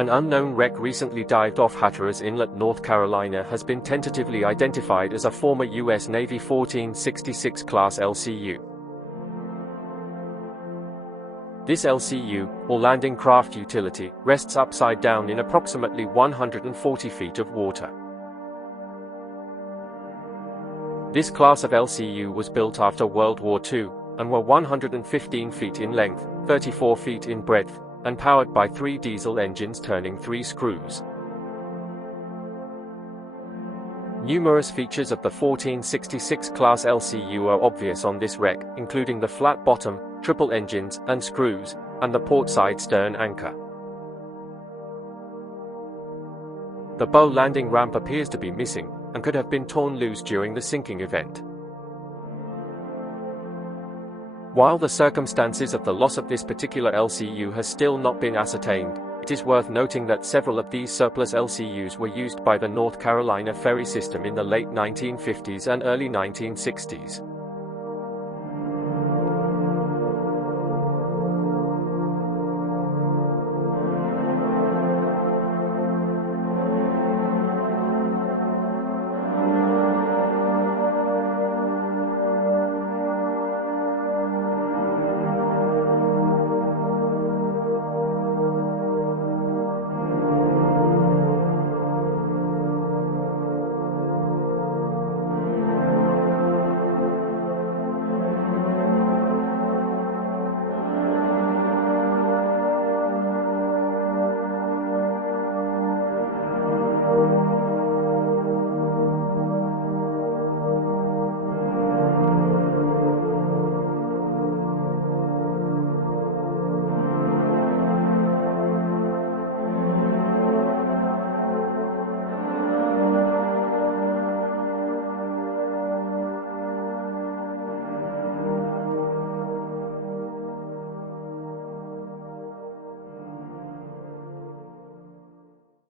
An unknown wreck recently dived off Hatteras Inlet, North Carolina has been tentatively identified as a former U.S. Navy 1466 class LCU. This LCU, or landing craft utility, rests upside down in approximately 140 feet of water. This class of LCU was built after World War II, and were 115 feet in length, 34 feet in breadth, and powered by 3 diesel engines turning 3 screws. Numerous features of the 1466 class LCU are obvious on this wreck, including the flat bottom, triple engines and screws, and the portside stern anchor. The bow landing ramp appears to be missing, and could have been torn loose during the sinking event. While the circumstances of the loss of this particular LCU has still not been ascertained, it is worth noting that several of these surplus LCUs were used by the North Carolina ferry system in the late 1950s and early 1960s.